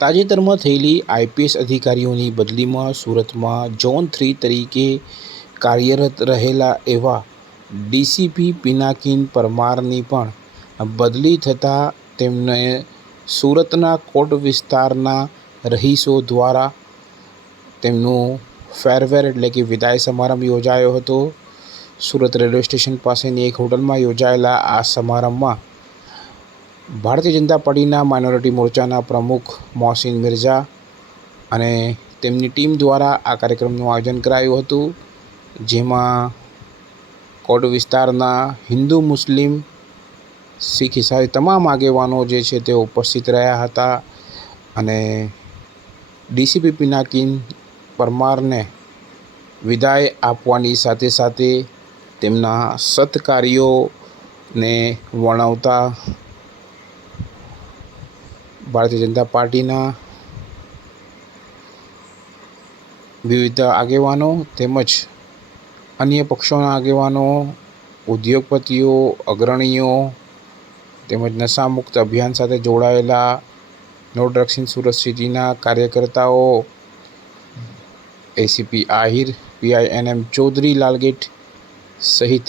તાજેતરમાં થયેલી આઈપીએસ અધિકારીઓની બદલીમાં સુરતમાં ઝોન 3 તરીકે કાર્યરત રહેલા એવા ડીસીપી પિનાકીન પરમારની પણ બદલી થતાં તેમને સુરતના કોટ વિસ્તારના રહીશો દ્વારા તેમનું ફેરવેર એટલે કે વિદાય સમારંભ યોજાયો હતો. સુરત રેલવે સ્ટેશન પાસેની એક હોટલમાં યોજાયેલા આ સમારંભમાં ભારતીય જનતા પાર્ટીના માઇનોરિટી મોરચાના પ્રમુખ મોહસિન મિર્ઝા અને તેમની ટીમ દ્વારા આ કાર્યક્રમનું આયોજન કરાયું હતું, જેમાં કોટ વિસ્તારના હિન્દુ, મુસ્લિમ, શીખ, ઈસાઈ તમામ આગેવાનો જે છે તે ઉપસ્થિત રહ્યા હતા અને ડીસીપી પિનાકીન પરમારને વિદાય આપવાની સાથે સાથે તેમના સત્કાર્યોને વર્ણવતા ભારતીય જનતા પાર્ટીના વિવિધ આગેવાનો તેમજ અન્ય પક્ષોના આગેવાનો, ઉદ્યોગપતિઓ, અગ્રણીઓ તેમજ નશામુક્ત અભિયાન સાથે જોડાયેલા નો ડ્રગ્સ ઇન સુરત સિટીના કાર્યકર્તાઓ, ACP Ahir, PI NM Chaudhary Lalgate સહિત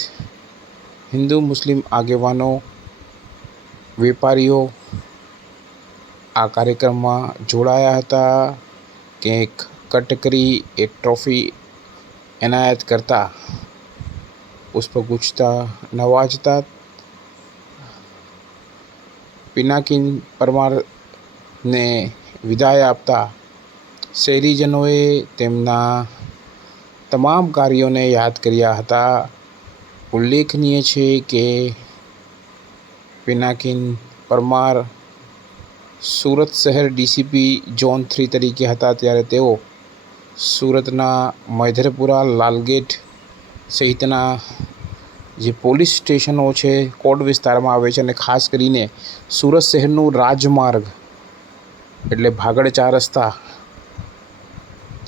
હિન્દુ મુસ્લિમ આગેવાનો, વેપારીઓ આ કાર્યક્રમમાં જોડાયા હતા. કેક કટ કરી એક ટ્રોફી એનાયત કરતા પુષ્પગુચ્છતા નવાજતા પિનાકીન પરમારને વિદાય આપતા શહેરીજનોએ તેમના તમામ કાર્યોને યાદ કર્યા હતા. ઉલ્લેખનીય છે કે પિનાકીન પરમાર સુરત શહેર ડીસીપી ઝોન 3 તરીકે હતા ત્યારે તેઓ સુરતના મૈધરપુરા, લાલગેટ સહિતના જે પોલીસ સ્ટેશનો છે કોટ વિસ્તારમાં આવે છે અને ખાસ કરીને સુરત શહેરનું રાજમાર્ગ એટલે ભાગળ 4 રસ્તા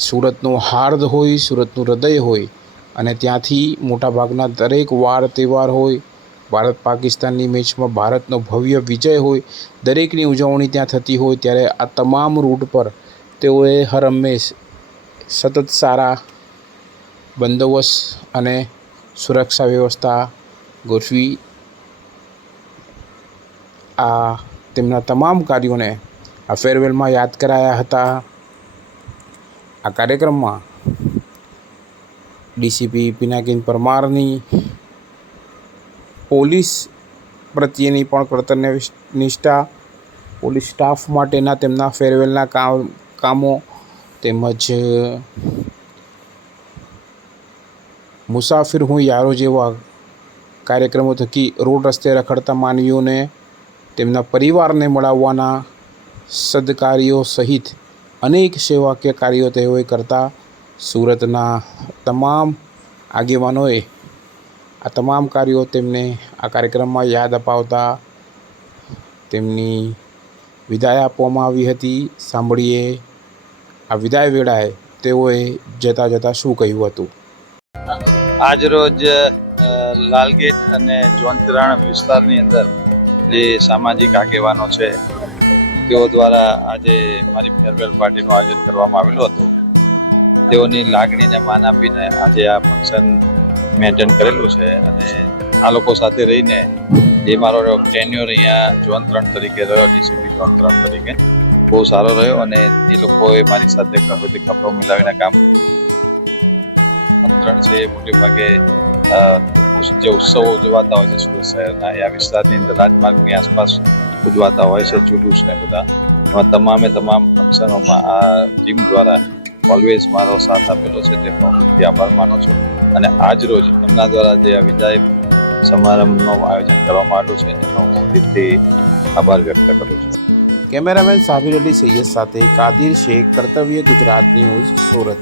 સુરતનું હાર્દ હોય, સુરતનું હૃદય હોય અને ત્યાંથી મોટાભાગના દરેક વાર તહેવાર હોય, ભારત પાકિસ્તાનની મેચમાં ભારતનો ભવ્ય વિજય હોય, દરેકની ઉજવણી ત્યાં થતી હોય ત્યારે આ તમામ રૂટ પર તેઓએ હરહંમેશ સતત સારા બંદોબસ્ત અને સુરક્ષા વ્યવસ્થા ગોઠવી આ તેમના તમામ કાર્યોને આ ફેરવેલમાં યાદ કરાયા હતા. આ કાર્યક્રમમાં ડીસીપી પિનાકીન પરમારની પોલીસ પ્રત્યેની પણ કર્તવ્યનિષ્ઠા, પોલીસ સ્ટાફ માટેના તેમના ફેરવેલના કામો તેમજ મુસાફિર હું યારો જેવા કાર્યક્રમો થકી રોડ રસ્તે રખડતા માનવીઓને તેમના પરિવારને મળાવવાના સદકાર્યો સહિત અનેક સેવાકીય કાર્યો તેઓએ કરતા સુરતના તમામ આગેવાનોએ આ તમામ કાર્યો તેમને આ કાર્યક્રમમાં યાદ અપાવતા તેમની વિદાય આપવામાં આવી હતી. સાંભળીએ આ વિદાય વેળાએ તેઓએ જતાં શું કહ્યું હતું. આજરોજ લાલગેટ અને ઝોન 3 વિસ્તારની અંદર જે સામાજિક આગેવાનો છે તેઓ દ્વારા આજે મારી ફેરવેલ પાર્ટીનું આયોજન કરવામાં આવેલું હતું. તેઓની લાગણીને માન આપીને આજે આ ફંક્શન મેન્ટેન કરેલું છે અને આ લોકો સાથે રહીને જે મારો ટેન્યુઅર અહીંયા ઝોન 3 તરીકે રહ્યો, ડીસીપી ઝોન 3 તરીકે બહુ સારો રહ્યો અને એ લોકોએ મારી સાથે બધી ખબરો મિલાવીને કામ 3 છે એ મોટે ભાગે જે ઉત્સવો ઉજવાતા હોય છે સુરત શહેરના આ વિસ્તારની અંદર રાજમાર્ગની આસપાસ ઉજવાતા હોય છે, જુલુસ ને બધા, એમાં તમામ ફંક્શનોમાં આ ટીમ દ્વારા ઓલવેઝ મારો સાથ આપેલો છે, તેમનો હું આભાર માનું છું. અને આજ રોજ એમના દ્વારા જે આ વિદાય સમારંભનું આયોજન કરવામાં આવ્યું છે એનો હું દિલથી આભાર વ્યક્ત કરું છું. કેમેરામેન સાબિર અલી સૈયદ સાથે કાદિર શેખ, કર્તવ્ય ગુજરાત ન્યૂઝ, સુરત.